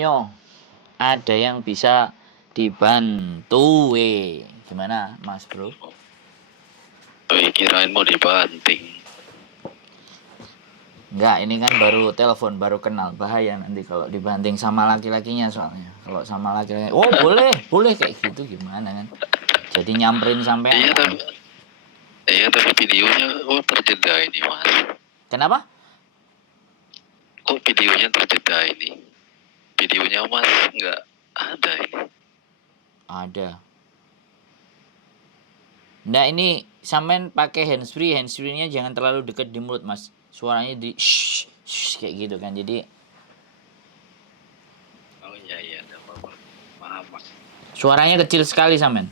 semuanya ada yang bisa dibantu. Gimana Mas Bro? Kirain mau dibanting. Enggak, ini kan baru telepon, baru kenal. Bahaya nanti kalau dibanting sama laki-lakinya soalnya. Kalau sama laki-lakinya, oh boleh kayak gitu gimana kan? Jadi nyamperin sampean. Iya tapi videonya terjeda ini Mas. Kenapa? Kok videonya terjeda ini? Videonya Mas nggak ada ini. Ada. Nah ini sampean pakai handsfree-nya jangan terlalu dekat di mulut Mas. Suaranya di shh, kayak gitu kan. Jadi Oh iya ada apa-apa. Maaf Mas. suaranya kecil sekali sampean.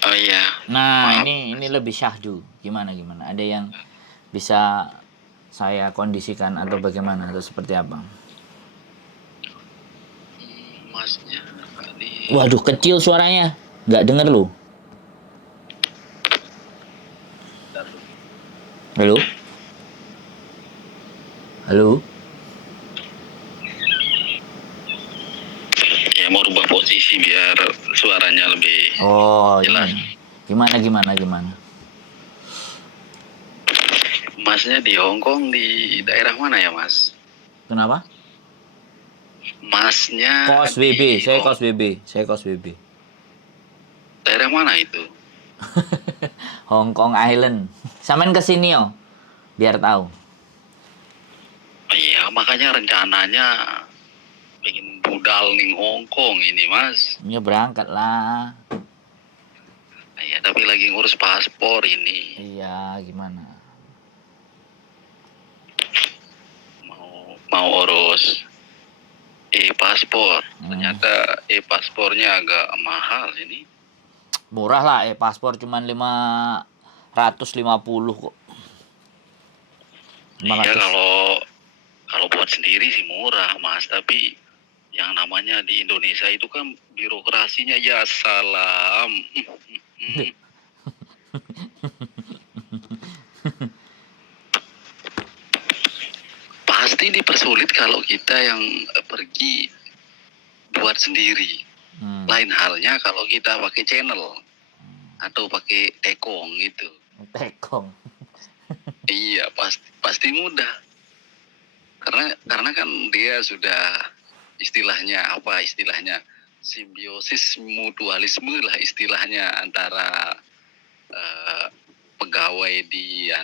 Oh iya. Nah, Maaf. ini lebih syahdu. Gimana? Ada yang bisa saya kondisikan atau bagaimana atau seperti apa? Masnya kali. Waduh, kecil suaranya. Nggak denger lu. Halo? Halo? Ya mau rubah posisi biar suaranya lebih jelas. Gimana? Masnya di Hongkong di daerah mana ya Mas? Kenapa? Masnya Kos WB, saya kos WB. Daerah mana itu? Hong Kong Island. Sampean kesini yo, biar tahu. Iya, makanya rencananya pengen budal ning Hongkong ini Mas. Ya berangkat lah. Iya, tapi lagi ngurus paspor ini. Iya, gimana? Mau urus e-paspor. Ternyata e-paspornya agak mahal ini. Murah lah, paspor cuman 550 kok. Iya, kalau buat sendiri sih murah Mas, tapi yang namanya di Indonesia itu kan birokrasinya ya salam. Pasti dipersulit kalau kita yang pergi buat sendiri. Lain halnya kalau kita pakai channel atau pakai tekong gitu. Tekong. Iya, pasti mudah. Karena kan dia sudah istilahnya simbiosis mutualisme lah istilahnya antara pegawai di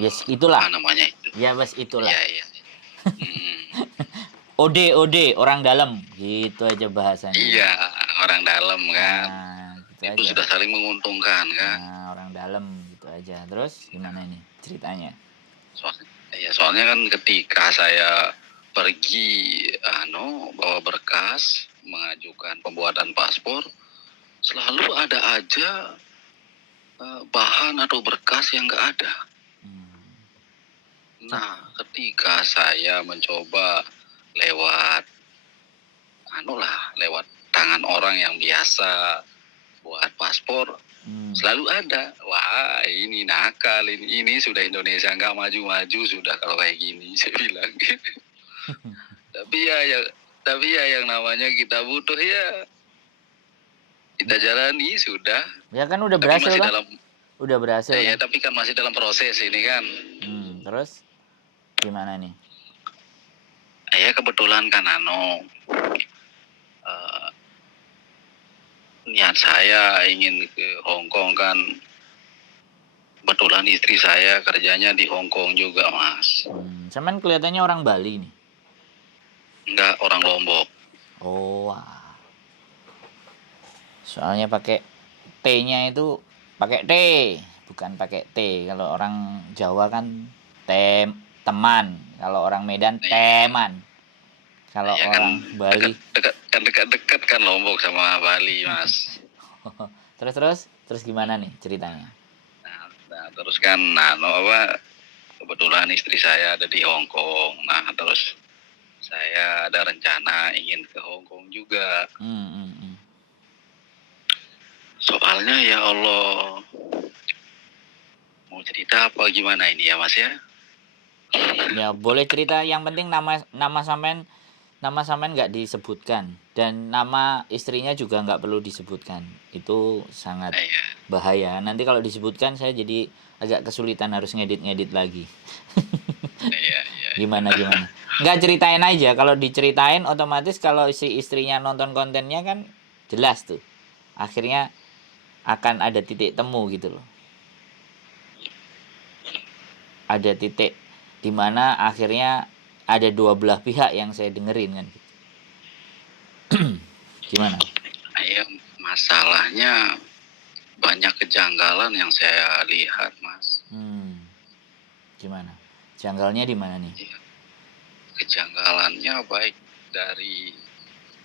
Yes, itulah. apa namanya itu? Ya, bes itulah. Iya. OD, orang dalam. Gitu aja bahasanya. Iya, orang dalam kan. Nah, gitu itu aja. sudah saling menguntungkan kan. Nah, orang dalam gitu aja. Terus gimana ini ceritanya? Soalnya kan ketika saya pergi bawa berkas mengajukan pembuatan paspor, selalu ada aja bahan atau berkas yang nggak ada. Nah, ketika saya mencoba lewat tangan orang yang biasa buat paspor, selalu ada. Wah, ini nakal, ini sudah Indonesia nggak maju-maju sudah kalau kayak gini, saya bilang. Tapi ya yang namanya kita butuh ya kita jalani sudah. Ya kan udah berhasil kan? Udah berhasil. Ya, kan? tapi kan masih dalam proses ini kan. Terus gimana nih? Ya kebetulan kan niat saya ingin ke Hongkong kan. Kebetulan istri saya kerjanya di Hongkong juga Mas. Cuman kelihatannya orang Bali nih. Enggak, orang Lombok. Oh, soalnya pakai T-nya itu pakai T, bukan pakai T. Kalau orang Jawa kan teman, kalau orang Medan teman. Kalau orang kan Bali dekat kan Lombok sama Bali Mas. terus gimana nih ceritanya? Nah terus kan kebetulan istri saya ada di Hongkong. Nah terus saya ada rencana ingin ke Hongkong juga. Soalnya ya Allah, mau cerita apa gimana ini ya Mas ya? Ya boleh cerita, yang penting nama nama sampean nggak disebutkan, dan nama istrinya juga nggak perlu disebutkan. Itu sangat Iya, bahaya. Nanti kalau disebutkan saya jadi agak kesulitan harus ngedit-ngedit lagi. iya, iya. Gimana? Nggak, ceritain aja. Kalau diceritain otomatis kalau si istrinya nonton kontennya kan jelas tuh. Akhirnya akan ada titik temu gitu loh. Ada titik dimana akhirnya ada dua belah pihak yang saya dengerin kan. Gimana? Iya, masalahnya banyak kejanggalan yang saya lihat, Mas. Gimana? Janggalnya di mana nih? Iya, kejanggalannya baik dari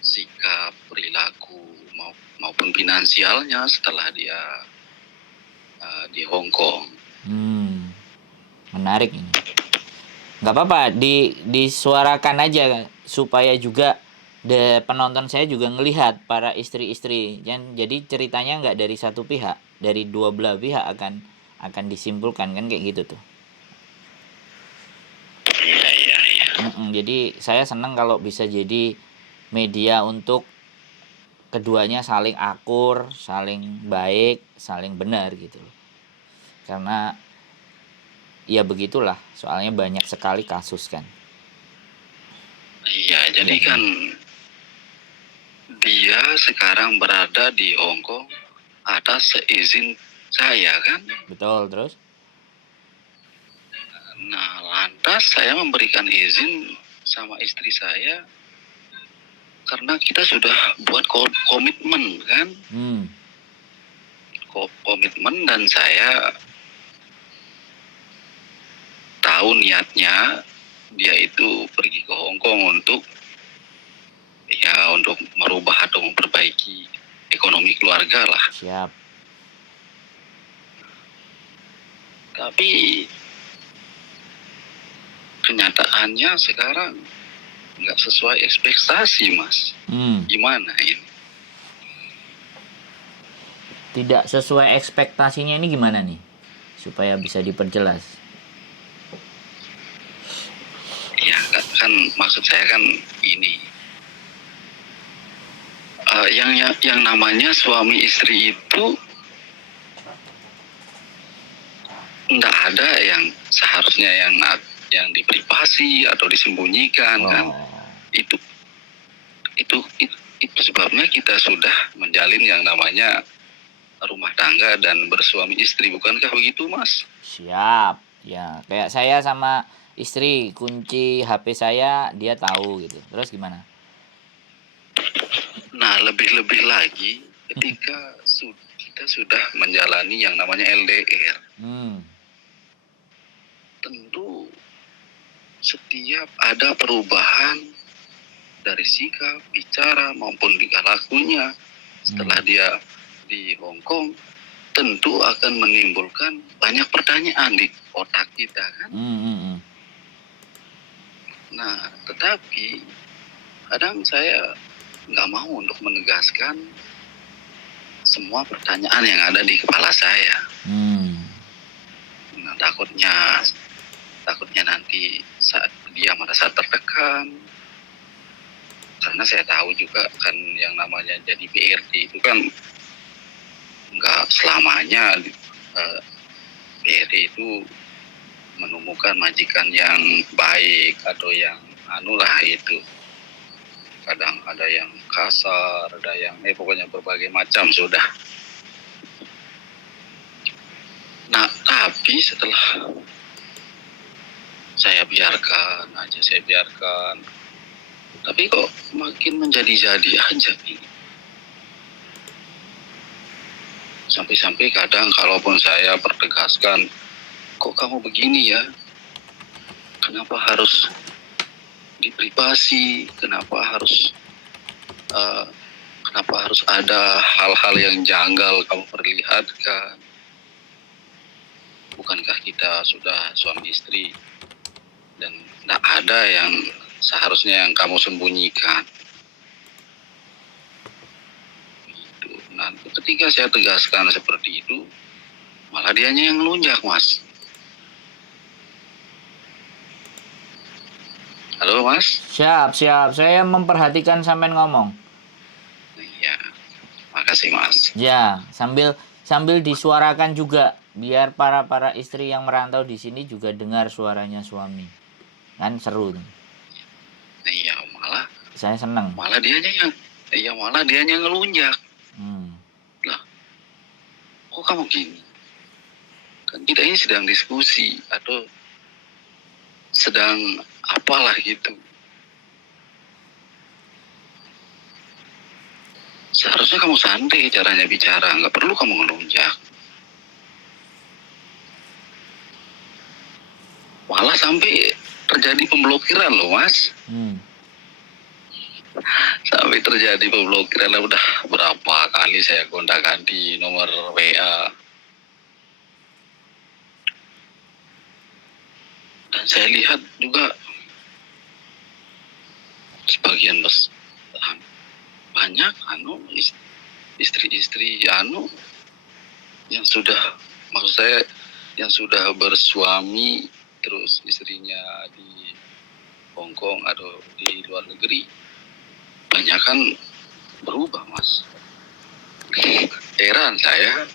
sikap, perilaku maupun finansialnya setelah dia di Hong Kong. Menarik ini. Nggak apa-apa, disuarakan aja supaya juga penonton saya juga ngelihat para istri-istri. Jadi ceritanya nggak dari satu pihak, dari dua belah pihak akan disimpulkan kan, kayak gitu tuh. Iya, iya, iya. Jadi saya senang kalau bisa jadi media untuk keduanya saling akur, saling baik, saling benar gitu loh. Karena ya begitulah, soalnya banyak sekali kasus kan. Iya, jadi Ya, kan dia sekarang berada di Hong Kong atas seizin saya kan. betul. Terus Nah, lantas saya memberikan izin sama istri saya karena kita sudah buat komitmen kan. Komitmen, dan saya tahu niatnya dia itu pergi ke Hong Kong untuk merubah atau memperbaiki ekonomi keluarga lah. siap. Tapi kenyataannya sekarang nggak sesuai ekspektasi, Mas. Gimana ini? Tidak sesuai ekspektasinya ini gimana nih? Supaya bisa diperjelas. Ya kan maksud saya kan ini. Yang namanya suami istri itu nggak ada yang seharusnya yang diprivasi atau disembunyikan kan. Itu sebabnya kita sudah menjalin yang namanya rumah tangga dan bersuami istri, bukankah begitu, Mas? Siap. Ya, kayak saya sama istri, kunci HP saya dia tahu gitu. Terus gimana? Nah, lebih-lebih lagi ketika kita sudah menjalani yang namanya LDR. Tentu setiap ada perubahan dari sikap, bicara maupun tingkah lakunya setelah dia di Hong Kong, tentu akan menimbulkan banyak pertanyaan di otak kita kan. Nah, tetapi kadang saya nggak mau untuk menegaskan semua pertanyaan yang ada di kepala saya. Nah, takutnya nanti saat dia merasa tertekan, karena saya tahu juga kan yang namanya jadi PRT itu kan nggak selamanya PRT itu menemukan majikan yang baik atau yang itu. Kadang ada yang kasar, ada yang pokoknya berbagai macam sudah. Nah, tapi setelah saya biarkan, tapi kok makin menjadi-jadi aja ini. Sampai-sampai kadang kalaupun saya pertegaskan, kok kamu begini ya? Kenapa harus diprivasi? Kenapa harus ada hal-hal yang janggal kamu perlihatkan? Bukankah kita sudah suami istri dan tidak ada yang seharusnya yang kamu sembunyikan? Nah, ketika saya tegaskan seperti itu, malah dianya yang melunjak, Mas. Halo Mas. Siap. Saya memperhatikan sampean ngomong. Iya, makasih Mas. Ya, sambil disuarakan juga biar para istri yang merantau di sini juga dengar suaranya suami. Kan seru tuh. Iya, malah Saya senang. malah dianya ngelunjak. Lah, kok kamu gini? Kan kita ini sedang diskusi atau sedang apalah gitu. Seharusnya kamu santai caranya bicara, nggak perlu kamu ngelunjak. Malah sampai terjadi pemblokiran loh Mas. Sampai terjadi pemblokiran, udah berapa kali saya gonta-ganti nomor WA. Dan saya lihat juga sebagian banyak istri-istri yang sudah, maksud saya yang sudah bersuami terus istrinya di Hongkong atau di luar negeri, banyak kan berubah Mas. Heran saya,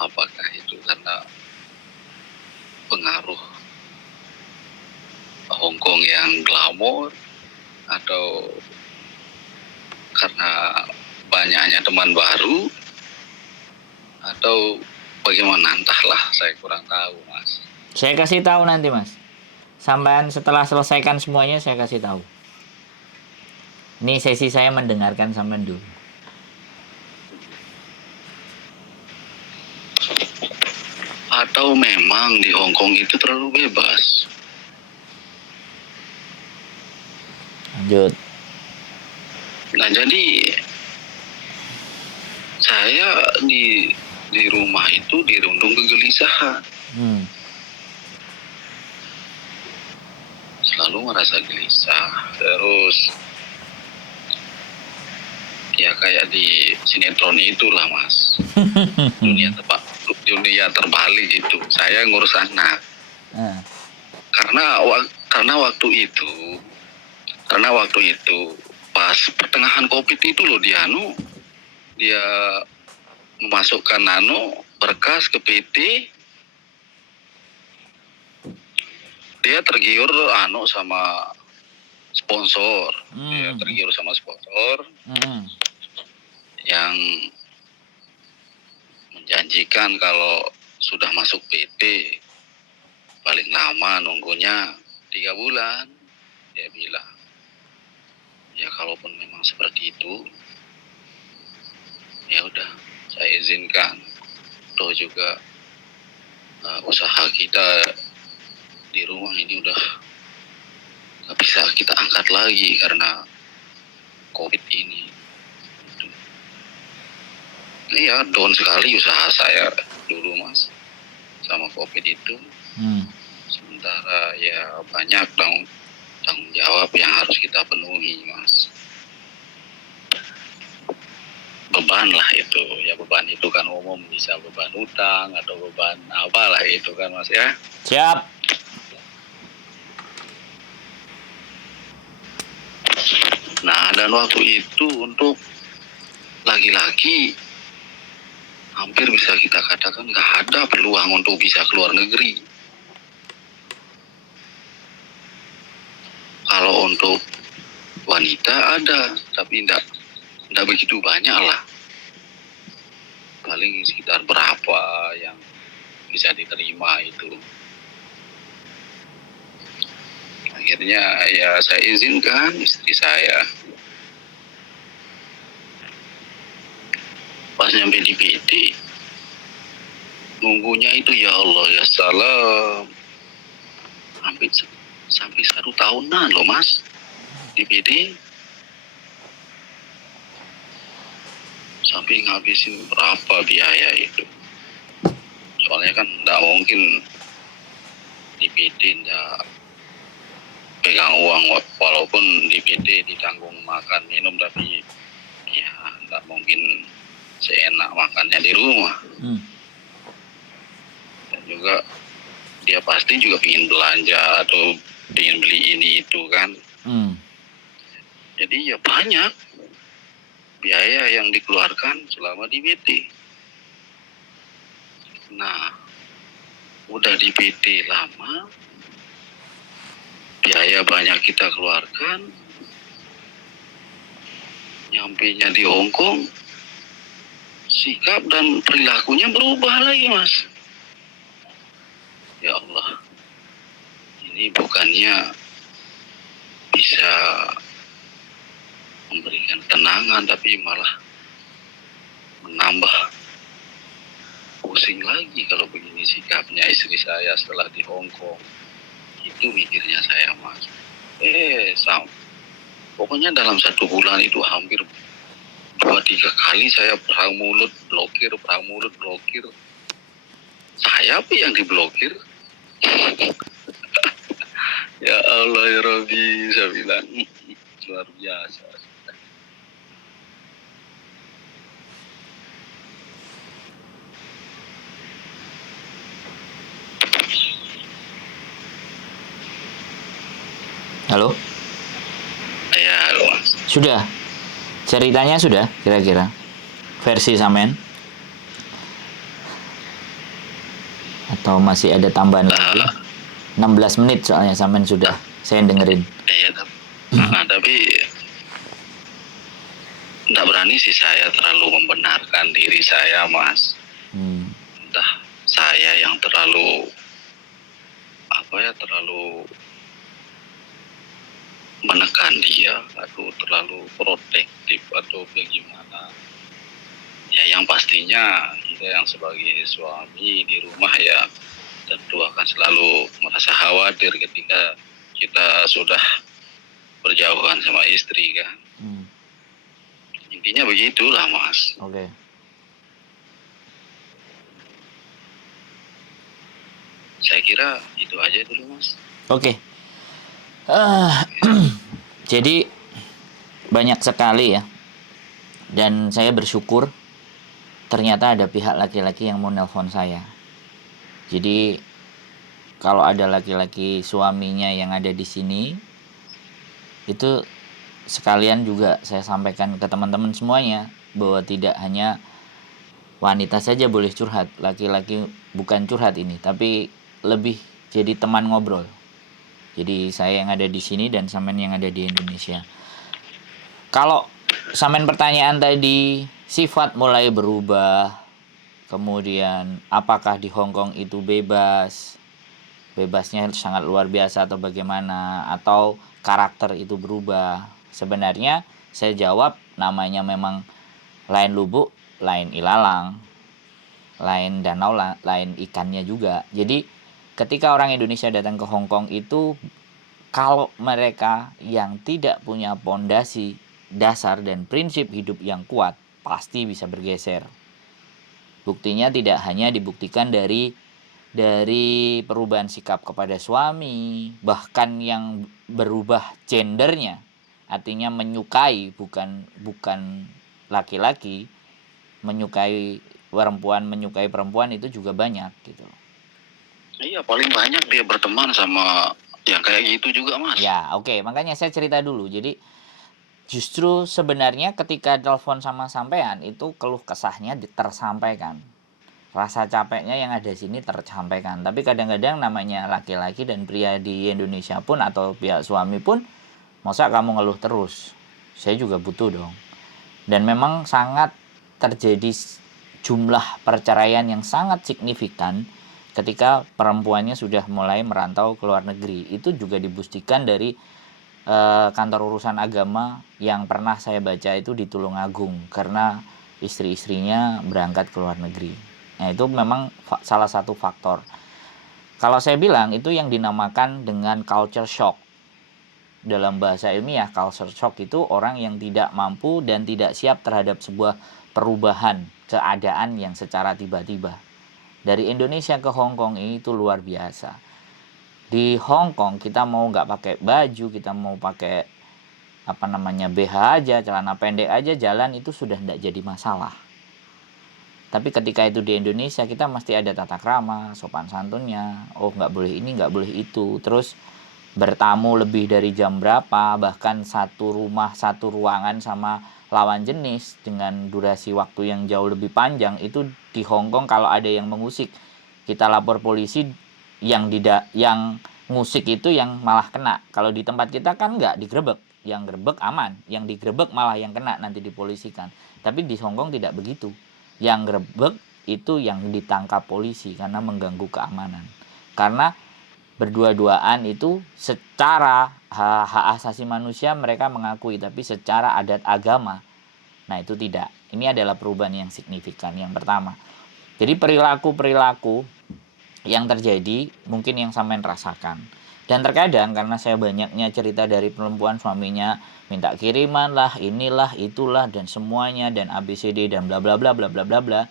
apakah itu karena pengaruh Hongkong yang glamor atau karena banyaknya teman baru atau bagaimana, entahlah, saya kurang tahu Mas. Saya kasih tahu nanti Mas. Sampai setelah selesaikan semuanya saya kasih tahu. Ini sesi saya mendengarkan sampean dulu. Atau memang di Hongkong itu terlalu bebas? Lanjut. Nah jadi saya di rumah itu dirundung kegelisahan. Selalu merasa gelisah, terus ya kayak di sinetron itulah Mas. dunia terbalik gitu. Saya ngurus anak. Karena waktu itu pas pertengahan Covid itu loh, dia memasukkan berkas ke PT. Dia tergiur sama sponsor. Dia tergiur sama sponsor yang menjanjikan kalau sudah masuk PT paling lama nunggunya 3 bulan. Dia bilang, ya kalaupun memang seperti itu, ya udah saya izinkan. Toh juga usaha kita di rumah ini udah nggak bisa kita angkat lagi karena Covid ini. Iya, down sekali usaha saya dulu Mas sama Covid itu. Sementara ya banyak tanggung jawab yang harus kita penuhi Mas. Beban lah itu, ya beban itu kan umum, bisa beban utang atau beban apalah itu kan Mas ya. Siap. Nah, dan waktu itu untuk laki-laki hampir bisa kita katakan nggak ada peluang untuk bisa keluar negeri. Kalau untuk wanita ada, tapi tidak begitu banyak lah. Paling sekitar berapa yang bisa diterima itu. Akhirnya ya saya izinkan istri saya. Pas nyampe di PT, nunggunya itu ya Allah ya salam, sampai 1 tahunan loh Mas di PT. Sampai ngabisin berapa biaya itu. Soalnya kan nggak mungkin di PT nggak pegang uang, walaupun di PT ditanggung makan minum, tapi ya nggak mungkin seenak makannya di rumah. Dan juga dia pasti juga ingin belanja atau ingin beli ini itu kan. Jadi ya banyak biaya yang dikeluarkan selama di PT. Nah, udah di PT lama, biaya banyak kita keluarkan, nyampenya di Hong Kong, sikap dan perilakunya berubah lagi, Mas. Ya Allah, ini bukannya bisa memberikan kenangan, tapi malah menambah pusing lagi kalau begini sikapnya istri saya setelah di Hong Kong. Itu mikirnya saya, Mas. Pokoknya dalam 1 bulan itu hampir 2-3 kali saya perang mulut blokir. Saya apa yang diblokir? Ya Allah ya Rabbi, saya bilang luar biasa. Halo? Ya, halo Mas. Sudah? Ceritanya sudah kira-kira? Versi Samen? Atau masih ada tambahan lagi? 16 menit soalnya Samen sudah saya dengerin. Iya, tapi tidak berani sih saya terlalu membenarkan diri saya, Mas. Entah saya yang terlalu menekan dia atau terlalu protektif atau bagaimana. Ya yang pastinya kita yang sebagai suami di rumah ya tentu akan selalu merasa khawatir ketika kita sudah berjauhan sama istri kan. Intinya begitulah, Mas. Oke. Saya kira itu aja dulu, Mas. Oke. Jadi banyak sekali ya. Dan saya bersyukur ternyata ada pihak laki-laki yang mau nelpon saya. Jadi kalau ada laki-laki suaminya yang ada di sini, itu sekalian juga saya sampaikan ke teman-teman semuanya bahwa tidak hanya wanita saja boleh curhat, laki-laki bukan curhat ini, tapi lebih jadi teman ngobrol. Jadi saya yang ada di sini dan Samen yang ada di Indonesia. Kalau Samen pertanyaan tadi, sifat mulai berubah, kemudian apakah di Hong Kong itu bebasnya sangat luar biasa atau bagaimana, atau karakter itu berubah. Sebenarnya saya jawab namanya memang lain lubuk, lain ilalang, lain danau, lain ikannya juga. Jadi ketika orang Indonesia datang ke Hong Kong itu, kalau mereka yang tidak punya pondasi dasar dan prinsip hidup yang kuat, pasti bisa bergeser. Buktinya tidak hanya dibuktikan dari perubahan sikap kepada suami, bahkan yang berubah gendernya, artinya menyukai bukan laki-laki, menyukai perempuan itu juga banyak gitu. Iya, paling banyak dia berteman sama yang kayak gitu juga, Mas. Ya, oke. Makanya saya cerita dulu. Jadi justru sebenarnya ketika telepon sama sampean itu keluh kesahnya tersampaikan. Rasa capeknya yang ada di sini tersampaikan. Tapi kadang-kadang namanya laki-laki dan pria di Indonesia pun atau pihak suami pun, masa kamu ngeluh terus? Saya juga butuh dong. Dan memang sangat terjadi jumlah perceraian yang sangat signifikan ketika perempuannya sudah mulai merantau ke luar negeri. Itu juga dibuktikan dari kantor urusan agama yang pernah saya baca itu di Tulungagung, karena istri-istrinya berangkat ke luar negeri. Nah, itu memang salah satu faktor. Kalau saya bilang itu yang dinamakan dengan culture shock. Dalam bahasa ilmiah, culture shock itu orang yang tidak mampu dan tidak siap terhadap sebuah perubahan keadaan yang secara tiba-tiba. Dari Indonesia ke Hong Kong itu luar biasa. Di Hong Kong kita mau nggak pakai baju, kita mau pakai BH aja, celana pendek aja, jalan itu sudah tidak jadi masalah. Tapi ketika itu di Indonesia kita mesti ada tata krama, sopan santunnya. Oh, nggak boleh ini, nggak boleh itu. Terus bertamu lebih dari jam berapa, bahkan satu rumah, satu ruangan sama lawan jenis dengan durasi waktu yang jauh lebih panjang. Itu di Hong Kong kalau ada yang mengusik, kita lapor polisi, yang ngusik itu yang malah kena. Kalau di tempat kita kan nggak digrebek, yang grebek aman, yang digrebek malah yang kena nanti dipolisikan. Tapi di Hong Kong tidak begitu, yang grebek itu yang ditangkap polisi karena mengganggu keamanan. Karena berdua-duaan itu secara hak asasi manusia mereka mengakui, tapi secara adat agama, nah itu tidak. Ini adalah perubahan yang signifikan yang pertama. Jadi perilaku-perilaku yang terjadi mungkin yang sampean rasakan. Dan terkadang karena saya banyaknya cerita dari perempuan, suaminya minta kiriman lah, inilah, itulah, dan semuanya, dan ABCD, dan bla bla bla bla bla bla bla,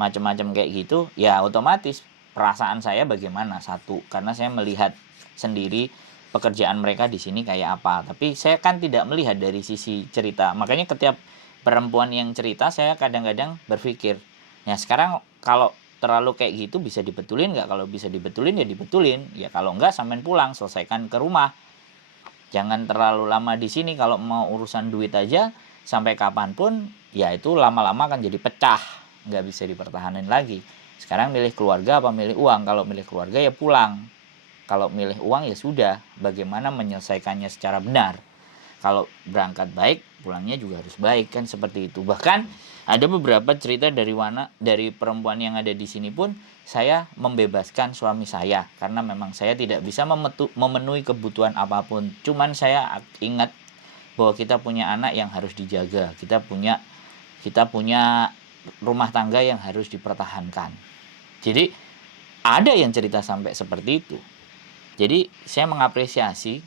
macam-macam kayak gitu, ya otomatis perasaan saya bagaimana? Satu, karena saya melihat sendiri pekerjaan mereka di sini kayak apa. Tapi saya kan tidak melihat dari sisi cerita. Makanya setiap perempuan yang cerita, saya kadang-kadang berpikir, ya sekarang kalau terlalu kayak gitu bisa dibetulin nggak? Kalau bisa dibetulin ya dibetulin. Ya kalau enggak, sampean pulang, selesaikan ke rumah. Jangan terlalu lama di sini. Kalau mau urusan duit aja, sampai kapanpun, ya itu lama-lama akan jadi pecah, nggak bisa dipertahankan lagi. Sekarang milih keluarga apa milih uang? Kalau milih keluarga ya pulang. Kalau milih uang ya sudah, bagaimana menyelesaikannya secara benar. Kalau berangkat baik, pulangnya juga harus baik, kan seperti itu. Bahkan ada beberapa cerita dari perempuan yang ada di sini pun, saya membebaskan suami saya karena memang saya tidak bisa memenuhi kebutuhan apapun. Cuman saya ingat bahwa kita punya anak yang harus dijaga, kita punya rumah tangga yang harus dipertahankan. Jadi ada yang cerita sampai seperti itu. Jadi saya mengapresiasi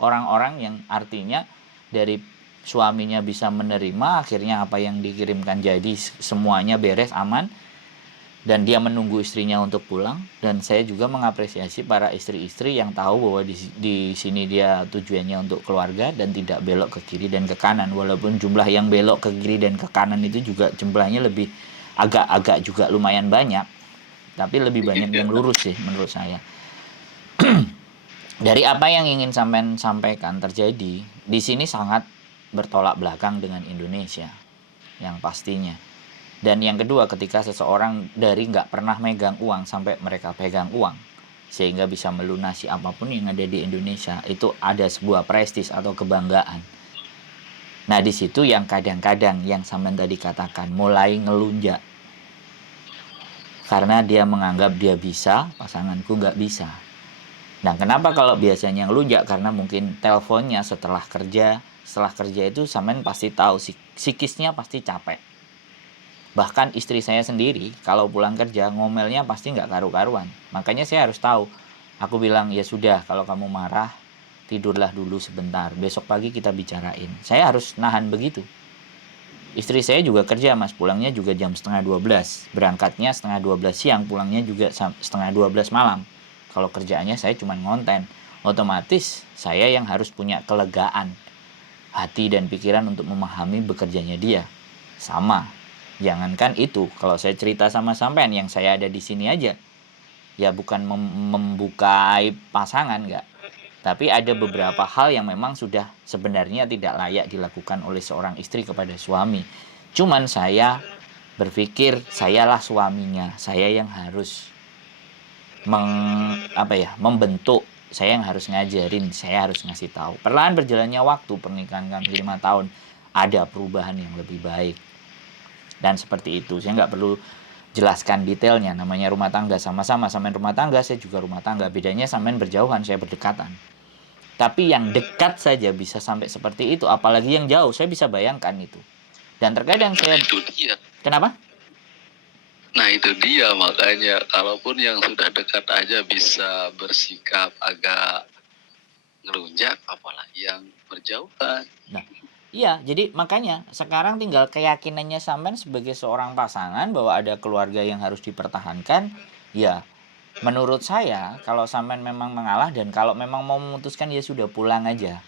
orang-orang yang artinya dari suaminya bisa menerima, akhirnya apa yang dikirimkan jadi, semuanya beres, aman, dan dia menunggu istrinya untuk pulang. Dan saya juga mengapresiasi para istri-istri yang tahu bahwa di sini dia tujuannya untuk keluarga dan tidak belok ke kiri dan ke kanan. Walaupun jumlah yang belok ke kiri dan ke kanan itu juga jumlahnya lebih agak-agak juga lumayan banyak, tapi lebih banyak yang lurus sih menurut saya. Dari apa yang ingin sampean sampaikan terjadi di sini sangat bertolak belakang dengan Indonesia yang pastinya. Dan yang kedua, ketika seseorang dari nggak pernah megang uang sampai mereka pegang uang sehingga bisa melunasi apapun yang ada di Indonesia, itu ada sebuah prestis atau kebanggaan. Nah di situ yang kadang-kadang yang sampean tadi katakan mulai ngelunjak karena dia menganggap dia bisa, pasanganku nggak bisa. Nah kenapa kalau biasanya ngelunjak? Karena mungkin teleponnya setelah kerja itu sampean pasti tahu psikisnya pasti capek. Bahkan istri saya sendiri kalau pulang kerja ngomelnya pasti nggak karu-karuan. Makanya saya harus tahu. Aku bilang ya sudah, kalau kamu marah tidurlah dulu sebentar, besok pagi kita bicarain. Saya harus nahan begitu. Istri saya juga kerja mas, pulangnya juga jam 11:30, berangkatnya 11:30 siang, pulangnya juga 11:30 malam. Kalau kerjaannya saya cuma ngonten, otomatis saya yang harus punya kelegaan hati dan pikiran untuk memahami bekerjanya dia. Sama, jangankan itu, kalau saya cerita sama sampean yang saya ada di sini aja, ya bukan membuka aib pasangan, enggak. Tapi ada beberapa hal yang memang sudah sebenarnya tidak layak dilakukan oleh seorang istri kepada suami. Cuman saya berpikir sayalah suaminya, saya yang harus membentuk, saya yang harus ngajarin, saya harus ngasih tahu. Perlahan berjalannya waktu, pernikahan kami 5 tahun, ada perubahan yang lebih baik. Dan seperti itu, saya nggak perlu jelaskan detailnya, namanya rumah tangga, sama-sama sampean rumah tangga, saya juga rumah tangga. Bedanya sampean berjauhan, saya berdekatan. Tapi yang dekat saja bisa sampai seperti itu, apalagi yang jauh, saya bisa bayangkan itu. Dan terkadang saya... Itu dia. Kenapa? Nah itu dia, makanya kalaupun yang sudah dekat aja bisa bersikap agak ngelunjak, apalagi yang berjauhan. Nah, iya, jadi makanya sekarang tinggal keyakinannya sampean sebagai seorang pasangan bahwa ada keluarga yang harus dipertahankan. Ya, menurut saya kalau sampean memang mengalah dan kalau memang mau memutuskan ya sudah pulang aja.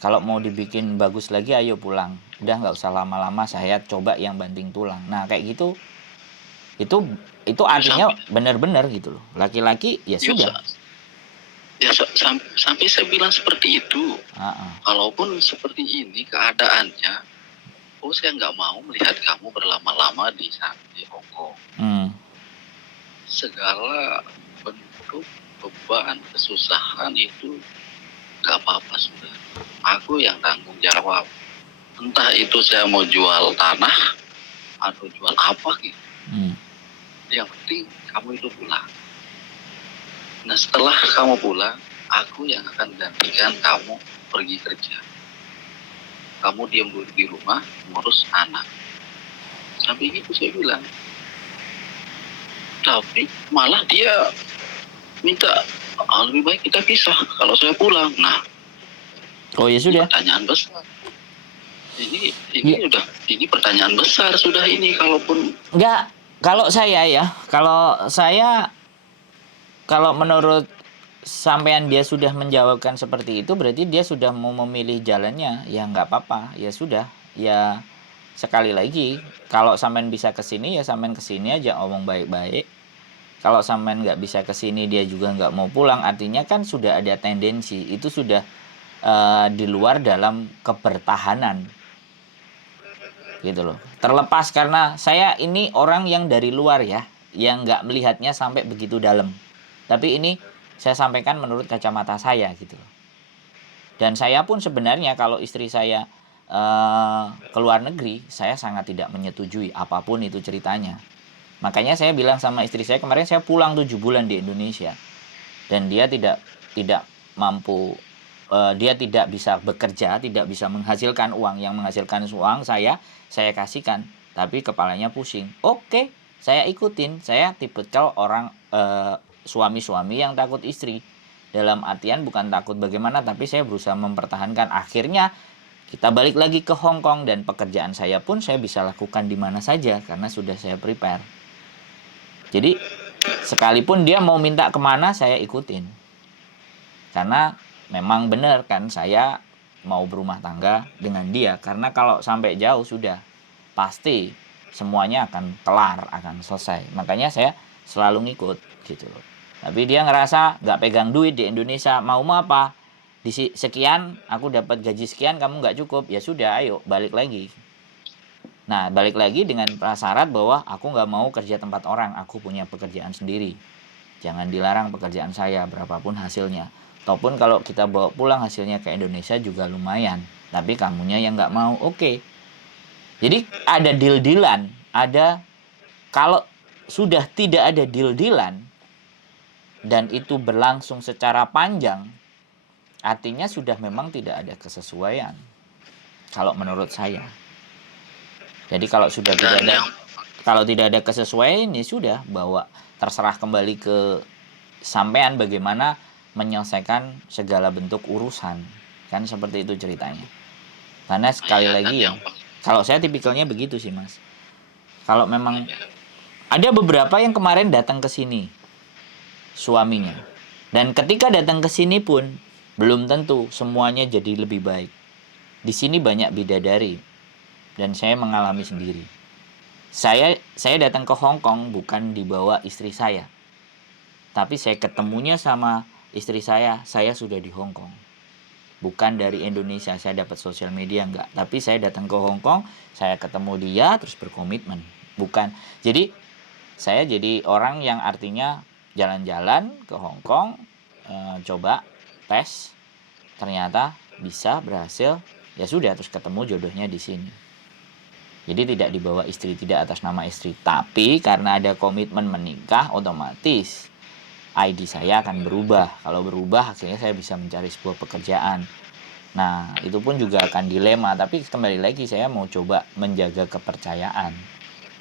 Kalau mau dibikin bagus lagi ayo pulang. Udah nggak usah lama-lama, saya coba yang banting tulang. Nah, kayak gitu. Itu artinya benar-benar gitu loh. Laki-laki ya sudah. Ya sampai saya bilang seperti itu. Kalaupun seperti ini keadaannya, saya nggak mau melihat kamu berlama-lama di Hong Kong. Segala bentuk beban, kesusahan itu nggak apa-apa sudah. Aku yang tanggung jawab. Entah itu saya mau jual tanah atau jual apa gitu. Yang penting kamu itu pulang. Nah setelah kamu pulang, aku yang akan gantikan kamu pergi kerja. Kamu diam di rumah ngurus anak. Sampai gitu saya bilang. Tapi malah dia minta lebih baik kita pisah kalau saya pulang. Nah, oh ya sudah. Pertanyaan besar. Ini pertanyaan besar sudah ini kalaupun enggak. Kalau menurut sampean dia sudah menjawabkan seperti itu, berarti dia sudah mau memilih jalannya. Ya nggak apa-apa, ya sudah. Ya sekali lagi, kalau sampean bisa kesini ya sampean kesini aja, omong baik-baik. Kalau sampean nggak bisa kesini, dia juga nggak mau pulang, artinya kan sudah ada tendensi itu sudah di luar dalam kebertahanan, gitu loh. Terlepas karena saya ini orang yang dari luar ya, yang nggak melihatnya sampai begitu dalam. Tapi ini saya sampaikan menurut kacamata saya gitu loh. Dan saya pun sebenarnya kalau istri saya ke luar negeri, saya sangat tidak menyetujui apapun itu ceritanya. Makanya saya bilang sama istri saya, kemarin saya pulang 7 bulan di Indonesia. Dan dia tidak mampu, dia tidak bisa bekerja, tidak bisa menghasilkan uang. Yang menghasilkan uang saya kasihkan, tapi kepalanya pusing. Oke, saya ikutin. Saya tipikal orang suami-suami yang takut istri. Dalam artian bukan takut bagaimana, tapi saya berusaha mempertahankan. Akhirnya kita balik lagi ke Hong Kong, dan pekerjaan saya pun saya bisa lakukan di mana saja karena sudah saya prepare. Jadi sekalipun dia mau minta kemana, saya ikutin. Karena memang benar kan, saya mau berumah tangga dengan dia. Karena kalau sampai jauh sudah pasti semuanya akan kelar, akan selesai. Makanya saya selalu ngikut gitu loh. Tapi dia ngerasa nggak pegang duit di Indonesia, mau apa? Di sekian aku dapat gaji sekian, kamu nggak cukup, ya sudah, ayo balik lagi. Nah, balik lagi dengan prasyarat bahwa aku nggak mau kerja tempat orang, aku punya pekerjaan sendiri. Jangan dilarang pekerjaan saya, berapapun hasilnya. Ataupun kalau kita bawa pulang hasilnya ke Indonesia juga lumayan. Tapi kamunya yang nggak mau, oke. Jadi ada deal-dealan, kalau sudah tidak ada deal-dealan, dan itu berlangsung secara panjang, artinya sudah memang tidak ada kesesuaian. Kalau menurut saya. Jadi kalau sudah tidak ada kesesuaian, ya sudah, bawa terserah kembali ke sampean bagaimana menyelesaikan segala bentuk urusan. Kan seperti itu ceritanya. Karena sekali lagi ya, kalau saya tipikalnya begitu sih Mas. Kalau memang ada beberapa yang kemarin datang ke sini suaminya, dan ketika datang ke sini pun belum tentu semuanya jadi lebih baik. Di sini banyak bidadari, dan saya mengalami sendiri. Saya datang ke Hong Kong bukan dibawa istri saya, tapi saya ketemunya sama istri saya sudah di Hong Kong. Bukan dari Indonesia, saya dapat sosial media enggak, tapi saya datang ke Hong Kong, saya ketemu dia terus berkomitmen. Bukan. Jadi saya jadi orang yang artinya jalan-jalan ke Hong Kong, coba tes, ternyata bisa, berhasil, ya sudah, terus ketemu jodohnya di sini. Jadi tidak dibawa istri, tidak atas nama istri. Tapi karena ada komitmen menikah, otomatis ID saya akan berubah. Kalau berubah, akhirnya saya bisa mencari sebuah pekerjaan. Nah, itu pun juga akan dilema. Tapi kembali lagi, saya mau coba menjaga kepercayaan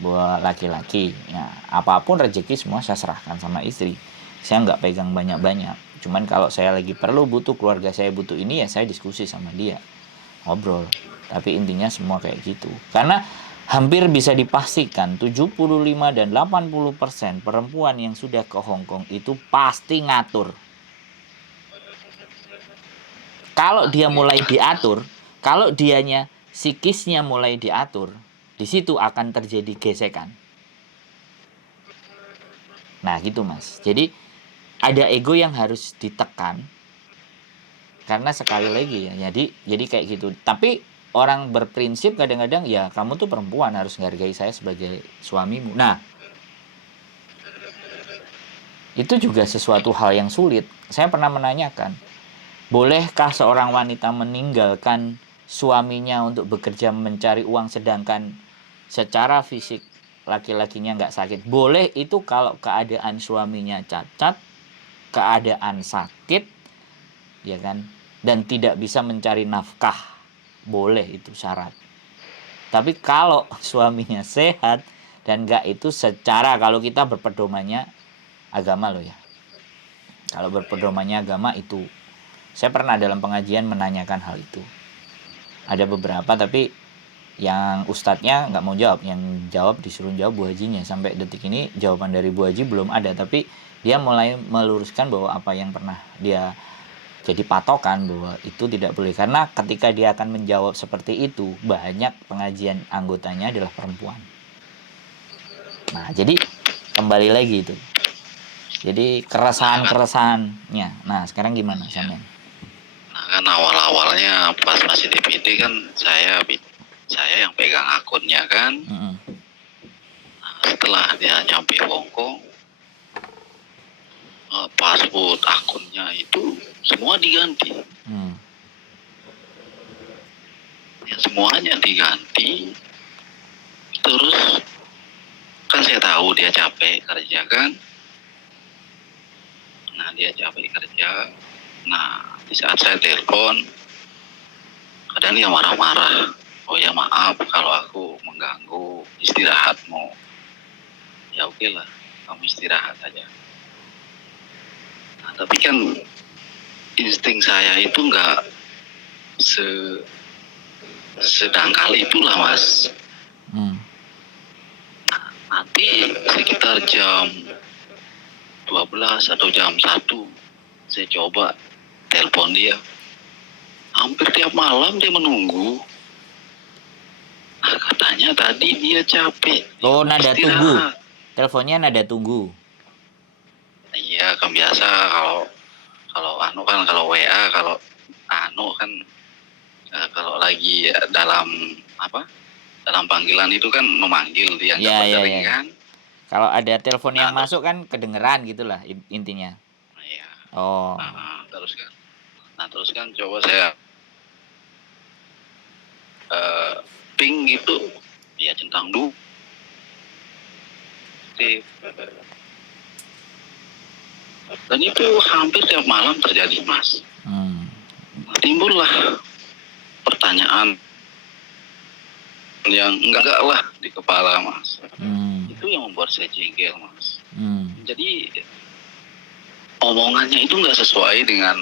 bahwa laki-laki, ya, apapun rezeki semua saya serahkan sama istri. Saya nggak pegang banyak-banyak. Cuman kalau saya lagi perlu, butuh, keluarga saya butuh ini, ya saya diskusi sama dia, ngobrol. Tapi intinya semua kayak gitu. Karena hampir bisa dipastikan 75 dan 80% perempuan yang sudah ke Hong Kong itu pasti ngatur. Kalau dia mulai diatur, kalau dianya psikisnya mulai diatur, di situ akan terjadi gesekan. Nah gitu Mas. Jadi ada ego yang harus ditekan. Karena sekali lagi ya, jadi kayak gitu. Tapi orang berprinsip kadang-kadang ya kamu tuh perempuan harus menghargai saya sebagai suamimu. Nah, itu juga sesuatu hal yang sulit. Saya pernah menanyakan, bolehkah seorang wanita meninggalkan suaminya untuk bekerja mencari uang sedangkan secara fisik laki-lakinya nggak sakit? Boleh itu kalau keadaan suaminya cacat, keadaan sakit, ya kan, dan tidak bisa mencari nafkah, boleh, itu syarat. Tapi kalau suaminya sehat dan nggak, itu secara, kalau kita berpedomannya agama loh ya, kalau berpedomannya agama itu, saya pernah dalam pengajian menanyakan hal itu. Ada beberapa, tapi yang ustadznya nggak mau jawab. Yang jawab disuruh jawab Bu Hajinya. Sampai detik ini jawaban dari Bu Haji belum ada. Tapi dia mulai meluruskan bahwa apa yang pernah dia jadi patokan, bahwa itu tidak boleh. Karena ketika dia akan menjawab seperti itu, banyak pengajian anggotanya adalah perempuan. Nah, jadi kembali lagi itu. Jadi keresahan-keresahannya. Nah, sekarang gimana sampean? Nah, kan awal-awalnya pas masih DPD kan saya yang pegang akunnya kan. Nah, setelah dia nyampe Hongkong, password akunnya itu semua diganti. Ya, semuanya diganti. Terus kan saya tahu dia capek kerja kan. Nah, dia capek kerja. Nah, di saat saya telepon, kadang dia marah-marah. Oh ya, maaf kalau aku mengganggu istirahatmu. Ya oke lah, kamu istirahat aja. Nah, tapi kan insting saya itu nggak sedangkal itulah, Mas. Nanti sekitar jam 12 atau jam 1 saya coba telepon dia. Hampir tiap malam dia menunggu. Nah, katanya tadi dia capek. Oh, nada tunggu. Teleponnya nada tunggu. Iya, kan biasa kalau kalau WA, kalau kan kalau lagi dalam panggilan itu kan memanggil dia nggak berdering kan. Kalau ada telepon yang masuk kan kedengeran gitulah intinya. Iya. Oh. Terus kan coba saya ping gitu, ya centang dulu. Dan itu hampir tiap malam terjadi, Mas. Timbullah pertanyaan yang enggak lah di kepala, Mas. Itu yang membuat saya jengkel, Mas. Jadi omongannya itu nggak sesuai dengan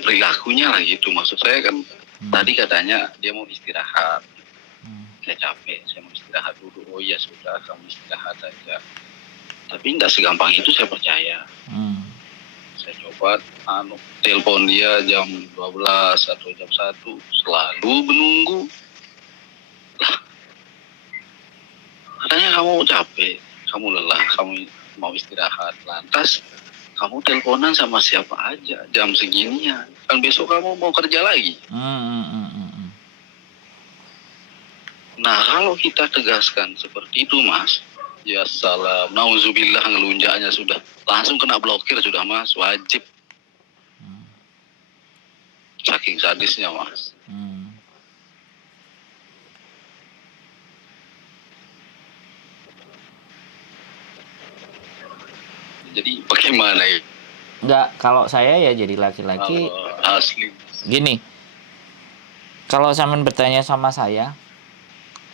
perilakunya lah gitu. Maksud saya kan tadi katanya dia mau istirahat. Saya capek, saya mau istirahat dulu. Oh ya sudah, kamu istirahat saja. Tapi nggak segampang itu saya percaya. Saya coba telepon dia jam 12 atau jam 1, selalu menunggu. Lah, katanya kamu capek, kamu lelah, kamu mau istirahat. Lantas kamu teleponan sama siapa aja jam seginian? Kan besok kamu mau kerja lagi. Nah, kalau kita tegaskan seperti itu, Mas, ya salam, nauzubillah, ngelunjaknya sudah langsung kena blokir sudah, Mas, wajib. Saking sadisnya, Mas. Jadi bagaimana ya? Enggak, kalau saya ya jadi laki-laki asli. Gini, kalau sampean bertanya sama saya,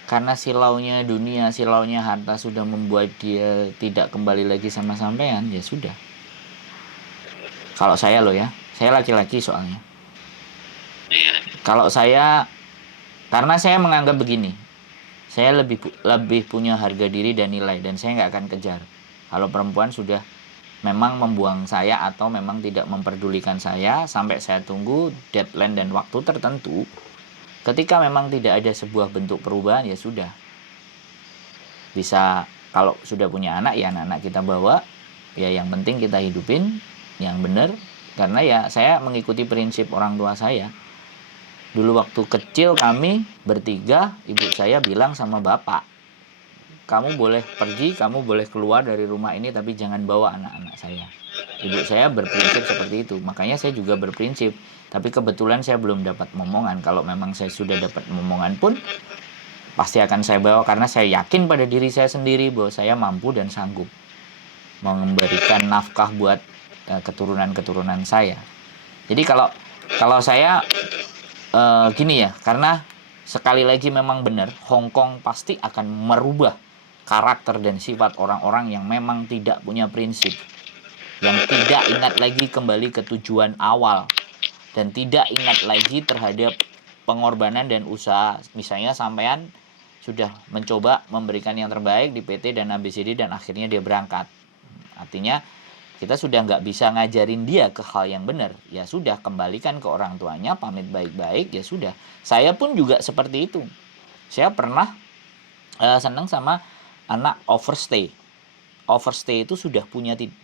karena silaunya dunia, silaunya harta sudah membuat dia tidak kembali lagi sama sampean, ya sudah. Kalau saya loh ya, saya laki-laki soalnya. Kalau saya, karena saya menganggap begini, saya lebih punya harga diri dan nilai, dan saya nggak akan kejar. Kalau perempuan sudah memang membuang saya atau memang tidak memperdulikan saya sampai saya tunggu deadline dan waktu tertentu, ketika memang tidak ada sebuah bentuk perubahan, ya sudah. Bisa, kalau sudah punya anak, ya anak-anak kita bawa. Ya yang penting kita hidupin yang benar, karena ya saya mengikuti prinsip orang tua saya. Dulu waktu kecil kami bertiga, ibu saya bilang sama bapak, kamu boleh pergi, kamu boleh keluar dari rumah ini, tapi jangan bawa anak-anak saya. Ibu saya berprinsip seperti itu, makanya saya juga berprinsip. Tapi kebetulan saya belum dapat momongan. Kalau memang saya sudah dapat momongan pun, pasti akan saya bawa, karena saya yakin pada diri saya sendiri bahwa saya mampu dan sanggup memberikan nafkah buat keturunan-keturunan saya. Jadi kalau saya gini ya, karena sekali lagi memang benar, Hong Kong pasti akan merubah karakter dan sifat orang-orang yang memang tidak punya prinsip, yang tidak ingat lagi kembali ke tujuan awal, dan tidak ingat lagi terhadap pengorbanan dan usaha. Misalnya sampean sudah mencoba memberikan yang terbaik di PT dan ABCD dan akhirnya dia berangkat. Artinya kita sudah nggak bisa ngajarin dia ke hal yang benar. Ya sudah, kembalikan ke orang tuanya, pamit baik-baik, ya sudah. Saya pun juga seperti itu. Saya pernah senang sama anak overstay. Overstay itu sudah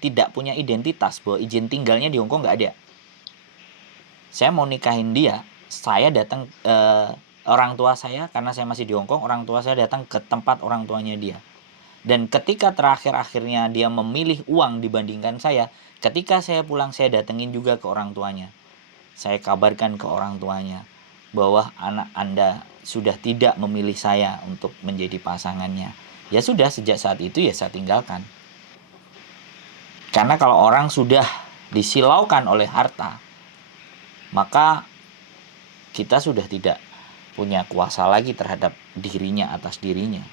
tidak punya identitas, bahwa izin tinggalnya di Hong Kong nggak ada. Saya mau nikahin dia, saya datang orang tua saya, karena saya masih di Hong Kong, orang tua saya datang ke tempat orang tuanya dia. Dan ketika akhirnya dia memilih uang dibandingkan saya, ketika saya pulang saya datengin juga ke orang tuanya. Saya kabarkan ke orang tuanya bahwa anak Anda sudah tidak memilih saya untuk menjadi pasangannya. Ya sudah, sejak saat itu ya saya tinggalkan. Karena kalau orang sudah disilaukan oleh harta, maka kita sudah tidak punya kuasa lagi terhadap dirinya, atas dirinya.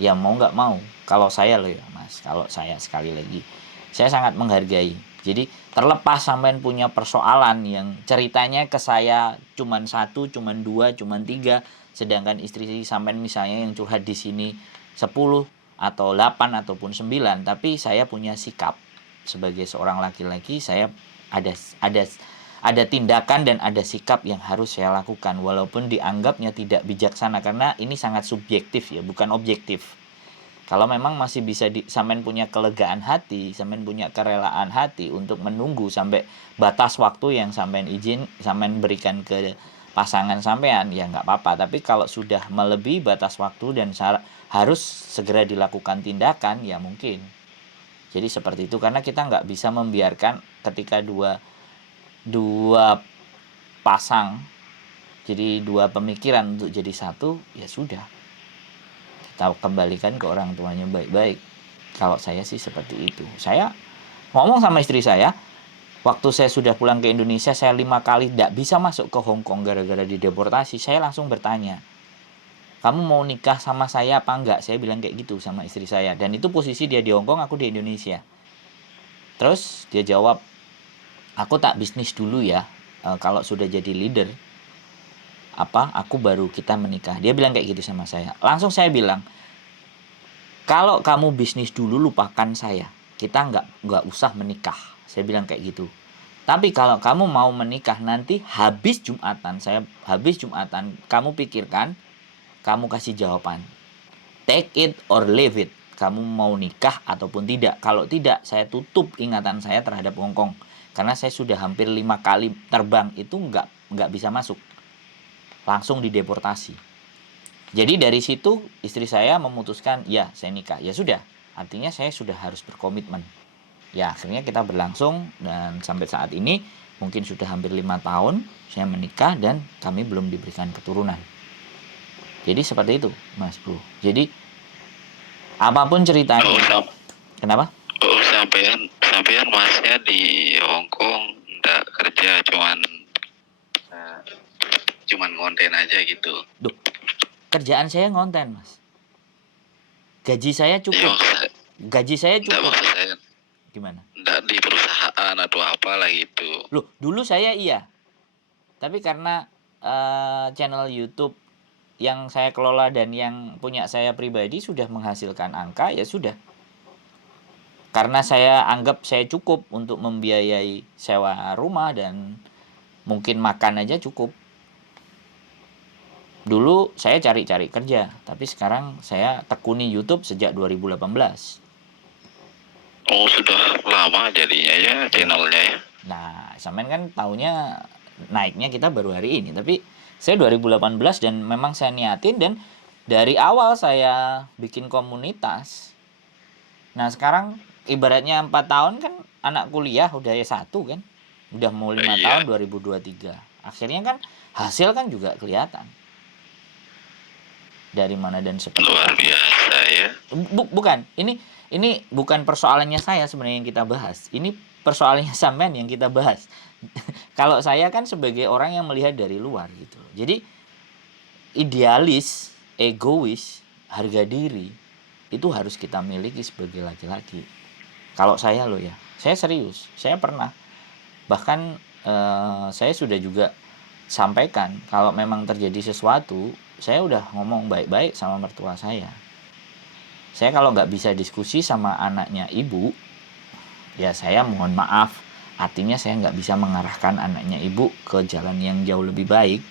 Ya mau nggak mau, kalau saya loh ya mas, kalau saya sekali lagi, saya sangat menghargai. Jadi terlepas sampean punya persoalan yang ceritanya ke saya cuman 1, cuman 2, cuman 3, sedangkan istri sampean misalnya yang curhat di sini 10 atau 8 ataupun 9, tapi saya punya sikap sebagai seorang laki-laki, saya ada tindakan dan ada sikap yang harus saya lakukan, walaupun dianggapnya tidak bijaksana, karena ini sangat subjektif ya, bukan objektif. Kalau memang masih bisa sampean punya kelegaan hati, sampean punya kerelaan hati untuk menunggu sampai batas waktu yang sampean berikan ke pasangan sampean, ya nggak apa-apa. Tapi kalau sudah melebihi batas waktu dan harus segera dilakukan tindakan, ya mungkin. Jadi seperti itu, karena kita nggak bisa membiarkan ketika dua pasang, jadi dua pemikiran untuk jadi satu, ya sudah, kita kembalikan ke orang tuanya baik-baik. Kalau saya sih seperti itu. Saya ngomong sama istri saya, waktu saya sudah pulang ke Indonesia, saya 5 kali tidak bisa masuk ke Hong Kong gara-gara dideportasi. Saya langsung bertanya, kamu mau nikah sama saya apa enggak? Saya bilang kayak gitu sama istri saya. Dan itu posisi dia di Hong Kong, aku di Indonesia. Terus dia jawab, aku tak bisnis dulu ya, kalau sudah jadi leader aku baru kita menikah. Dia bilang kayak gitu sama saya. Langsung saya bilang, kalau kamu bisnis dulu lupakan saya, kita nggak usah menikah. Saya bilang kayak gitu. Tapi kalau kamu mau menikah nanti habis Jumatan, kamu pikirkan, kamu kasih jawaban, take it or leave it. Kamu mau nikah ataupun tidak. Kalau tidak, saya tutup ingatan saya terhadap Hong Kong. Karena saya sudah hampir 5 kali terbang, itu nggak bisa masuk. Langsung dideportasi. Jadi dari situ istri saya memutuskan, ya saya nikah. Ya sudah, artinya saya sudah harus berkomitmen. Ya akhirnya kita berlangsung, dan sampai saat ini mungkin sudah hampir 5 tahun saya menikah dan kami belum diberikan keturunan. Jadi seperti itu Mas Bro. Jadi apapun ceritanya. Kenapa? Sampean masnya di Hong Kong enggak kerja, cuman ngonten aja gitu. Duh, kerjaan saya ngonten Mas. Gaji saya cukup. Saya, gimana? Enggak di perusahaan atau apalah gitu. Loh, dulu saya iya. Tapi karena channel YouTube yang saya kelola dan yang punya saya pribadi sudah menghasilkan angka, ya sudah. Karena saya anggap saya cukup untuk membiayai sewa rumah dan mungkin makan aja cukup. Dulu saya cari-cari kerja, tapi sekarang saya tekuni YouTube sejak 2018. Oh, sudah lama jadinya ya channelnya ya. Nah, sampean kan taunya naiknya kita baru hari ini, tapi saya 2018 dan memang saya niatin, dan dari awal saya bikin komunitas. Nah, sekarang ibaratnya 4 tahun kan anak kuliah udah S1 kan. Udah mau 5 tahun 2023. Akhirnya kan hasil kan juga kelihatan. Dari mana dan seperti Luar apa. biasa ya. Bukan, ini bukan persoalannya saya sebenarnya yang kita bahas. Ini persoalannya sampean yang kita bahas. Kalau saya kan sebagai orang yang melihat dari luar gitu. Jadi idealis, egois, harga diri itu harus kita miliki sebagai laki-laki. Kalau saya loh ya, saya serius, saya pernah. Bahkan saya sudah juga sampaikan kalau memang terjadi sesuatu, saya udah ngomong baik-baik sama mertua saya. Saya kalau nggak bisa diskusi sama anaknya ibu, ya saya mohon maaf. Artinya saya nggak bisa mengarahkan anaknya ibu ke jalan yang jauh lebih baik.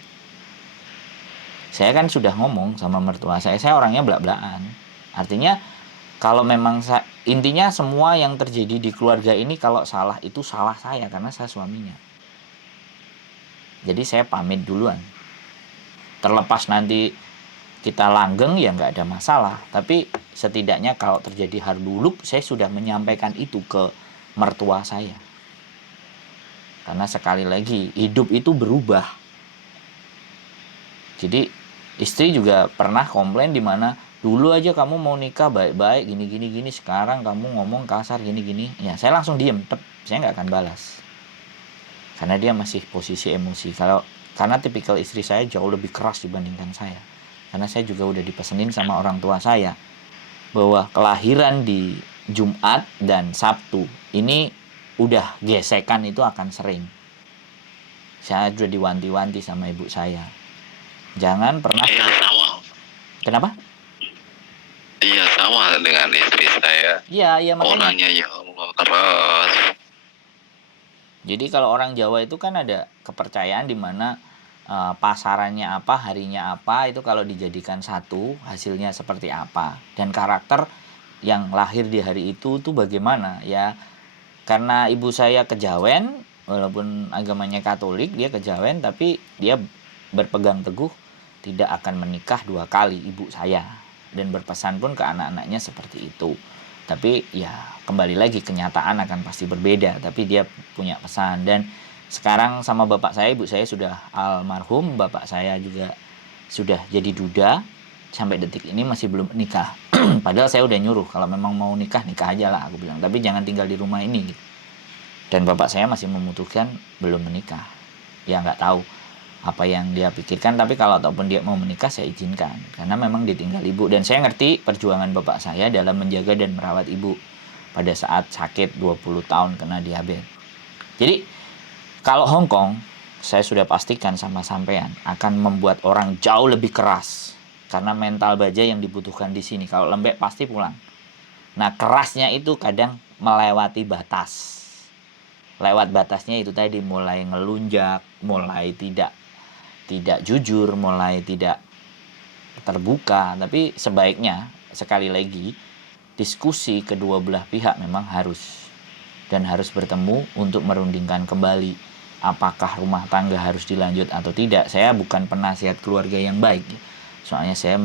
Saya kan sudah ngomong sama mertua saya orangnya belak-belakan. Artinya kalau memang intinya semua yang terjadi di keluarga ini kalau salah itu salah saya karena saya suaminya. Jadi saya pamit duluan. Terlepas nanti kita langgeng ya nggak ada masalah. Tapi setidaknya kalau terjadi harduluk saya sudah menyampaikan itu ke mertua saya. Karena sekali lagi hidup itu berubah. Jadi istri juga pernah komplain di mana dulu aja kamu mau nikah baik-baik gini, sekarang kamu ngomong kasar gini. Ya saya langsung diem, saya nggak akan balas. Karena dia masih posisi emosi. Karena tipikal istri saya jauh lebih keras dibandingkan saya. Karena saya juga udah dipesenin sama orang tua saya bahwa kelahiran di Jumat dan Sabtu ini udah gesekan itu akan sering. Saya sudah diwanti-wanti sama ibu saya. Jangan pernah. Iya sama. Kenapa? Iya sama dengan istri saya. Iya makanya. Orangnya ya Allah keras. Jadi kalau orang Jawa itu kan ada kepercayaan di mana pasarannya apa, harinya apa, itu kalau dijadikan satu hasilnya seperti apa, dan karakter yang lahir di hari itu tuh bagaimana ya. Karena ibu saya kejawen, walaupun agamanya Katolik, dia kejawen, tapi dia berpegang teguh tidak akan menikah 2 kali, ibu saya, dan berpesan pun ke anak-anaknya seperti itu. Tapi ya kembali lagi kenyataan akan pasti berbeda, tapi dia punya pesan. Dan sekarang sama bapak saya, ibu saya sudah almarhum, bapak saya juga sudah jadi duda, sampai detik ini masih belum nikah. Padahal saya udah nyuruh kalau memang mau nikah aja lah, aku bilang, tapi jangan tinggal di rumah ini gitu. Dan bapak saya masih memutuskan belum menikah. Ya nggak tahu apa yang dia pikirkan, tapi kalau ataupun dia mau menikah saya izinkan karena memang ditinggal ibu. Dan saya ngerti perjuangan bapak saya dalam menjaga dan merawat ibu pada saat sakit 20 tahun kena diabetes. Jadi kalau Hong Kong, saya sudah pastikan sama sampean akan membuat orang jauh lebih keras karena mental baja yang dibutuhkan di sini. Kalau lembek pasti pulang. Nah, kerasnya itu kadang melewati batas. Lewat batasnya itu tadi, mulai ngelunjak, mulai tidak jujur, mulai tidak terbuka. Tapi sebaiknya sekali lagi diskusi kedua belah pihak memang harus, dan harus bertemu untuk merundingkan kembali apakah rumah tangga harus dilanjut atau tidak. Saya bukan penasihat keluarga yang baik, soalnya saya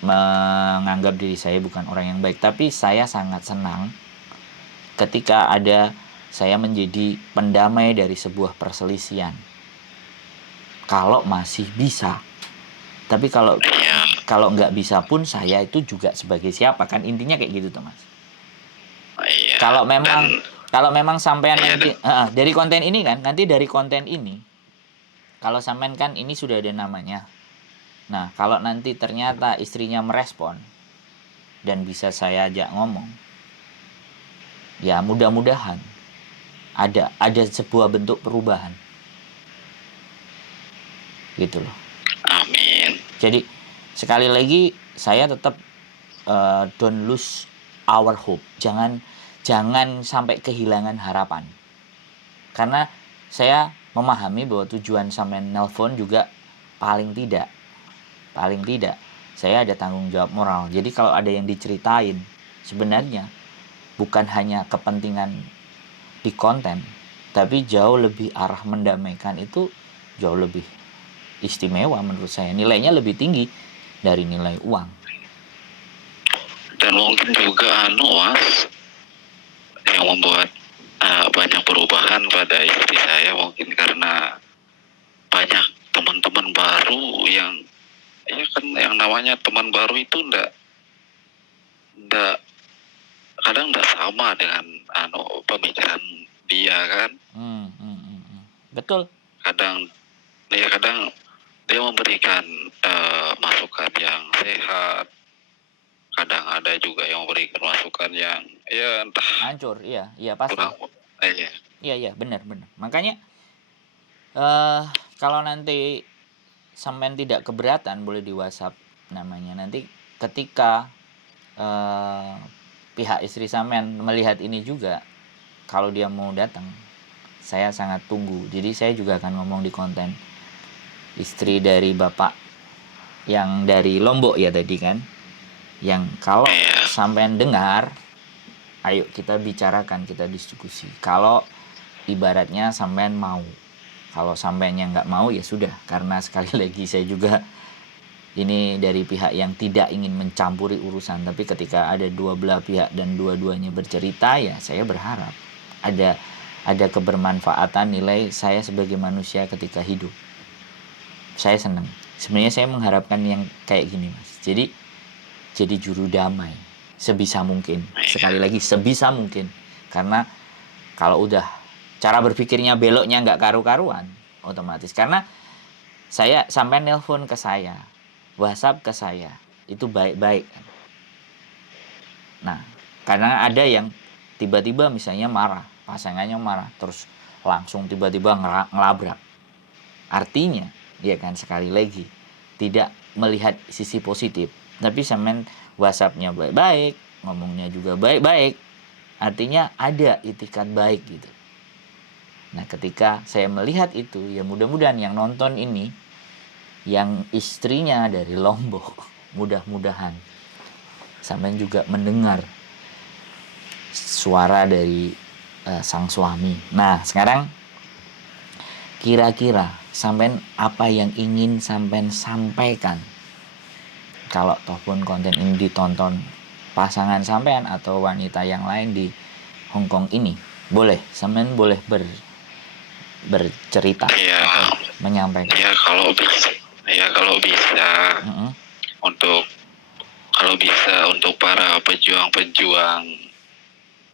menganggap diri saya bukan orang yang baik, tapi saya sangat senang ketika ada saya menjadi pendamai dari sebuah perselisihan. Kalau masih bisa. Tapi kalau nggak bisa pun saya itu juga sebagai siapa, kan intinya kayak gitu tuh Mas. Kalau memang sampean nanti dari konten ini kan, nanti dari konten ini kalau sampean kan ini sudah ada namanya. Nah, kalau nanti ternyata istrinya merespon dan bisa saya ajak ngomong, ya mudah-mudahan ada sebuah bentuk perubahan. Gitu loh. Amin. Jadi sekali lagi saya tetap don't lose our hope. Jangan sampai kehilangan harapan. Karena saya memahami bahwa tujuan sampean nelpon juga paling tidak saya ada tanggung jawab moral. Jadi kalau ada yang diceritain, sebenarnya bukan hanya kepentingan di konten, tapi jauh lebih arah mendamaikan, itu jauh lebih istimewa menurut saya. Nilainya lebih tinggi dari nilai uang. Dan mungkin juga Mas, yang membuat banyak perubahan pada istri saya mungkin karena banyak teman-teman baru yang, ya kan, yang namanya teman baru itu ndak kadang ndak sama dengan pemikiran dia kan. Betul. Kadang dia memberikan masukan yang sehat, kadang ada juga yang memberikan masukan yang ya entah hancur. Iya pasti. Iya benar. Makanya kalau nanti sampean tidak keberatan, boleh di WhatsApp namanya. Nanti ketika pihak istri sampean melihat ini juga, kalau dia mau datang, saya sangat tunggu. Jadi saya juga akan ngomong di konten. Istri dari bapak yang dari Lombok ya tadi kan, yang kalau sampean dengar, ayo kita bicarakan, kita diskusi. Kalau ibaratnya sampean mau, kalau sampeannya nggak mau ya sudah. Karena sekali lagi saya juga ini dari pihak yang tidak ingin mencampuri urusan, tapi ketika ada dua belah pihak dan dua-duanya bercerita, ya saya berharap ada kebermanfaatan nilai saya sebagai manusia ketika hidup. Saya senang. Sebenarnya saya mengharapkan yang kayak gini, Mas. Jadi juru damai sebisa mungkin. Sekali lagi sebisa mungkin. Karena kalau udah cara berpikirnya beloknya nggak karu-karuan, otomatis. Karena saya sampai nelpon ke saya, WhatsApp ke saya, itu baik-baik. Nah, karena ada yang tiba-tiba misalnya marah, pasangannya marah, terus langsung tiba-tiba ngelabrak. Artinya, ya kan, sekali lagi tidak melihat sisi positif. Tapi sampean WhatsApp-nya baik-baik, ngomongnya juga baik-baik, artinya ada itikat baik gitu. Nah, ketika saya melihat itu, ya mudah-mudahan yang nonton ini, yang istrinya dari Lombok, mudah-mudahan sampean juga mendengar suara dari sang suami. Nah, sekarang kira-kira sampean apa yang ingin sampean sampaikan kalau tohpun konten ini ditonton pasangan sampean atau wanita yang lain di Hongkong ini? Boleh, sampean boleh bercerita atau menyampaikan. Ya kalau bisa untuk para pejuang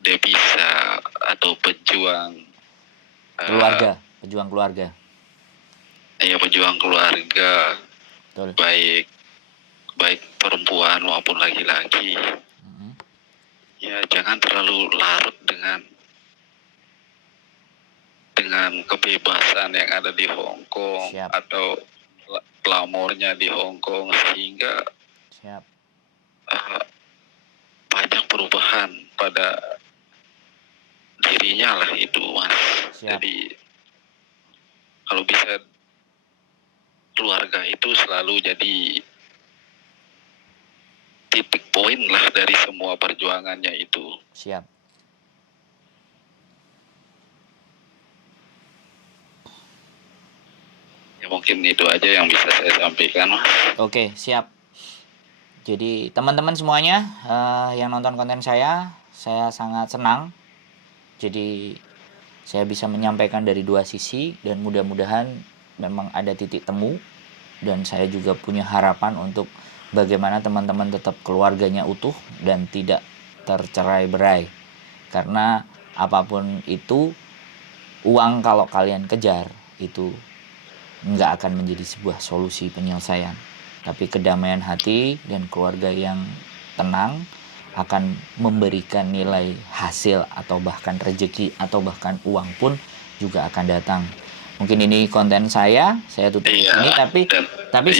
devisa atau pejuang keluarga. Iya, pejuang keluarga. Betul. Baik perempuan maupun laki-laki. Ya, jangan terlalu larut dengan kebebasan yang ada di Hong Kong. Siap. Atau glamornya di Hong Kong, sehingga banyak perubahan pada dirinya lah itu, Mas. Siap. Jadi kalau bisa keluarga itu selalu jadi titik poin lah dari semua perjuangannya itu. Siap. Ya mungkin itu aja yang bisa saya sampaikan, Mas. Oke, siap. Jadi teman-teman semuanya yang nonton konten saya sangat senang. Jadi saya bisa menyampaikan dari dua sisi, dan mudah-mudahan memang ada titik temu. Dan saya juga punya harapan untuk bagaimana teman-teman tetap keluarganya utuh dan tidak tercerai-berai. Karena apapun itu, uang kalau kalian kejar itu nggak akan menjadi sebuah solusi penyelesaian. Tapi kedamaian hati dan keluarga yang tenang akan memberikan nilai hasil, atau bahkan rezeki, atau bahkan uang pun juga akan datang. Mungkin ini konten saya tutup di sini, tapi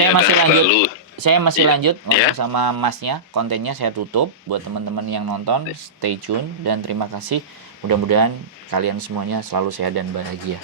saya masih lanjut ngomong sama masnya. Kontennya saya tutup. Buat teman-teman yang nonton, stay tune dan terima kasih. Mudah-mudahan kalian semuanya selalu sehat dan bahagia.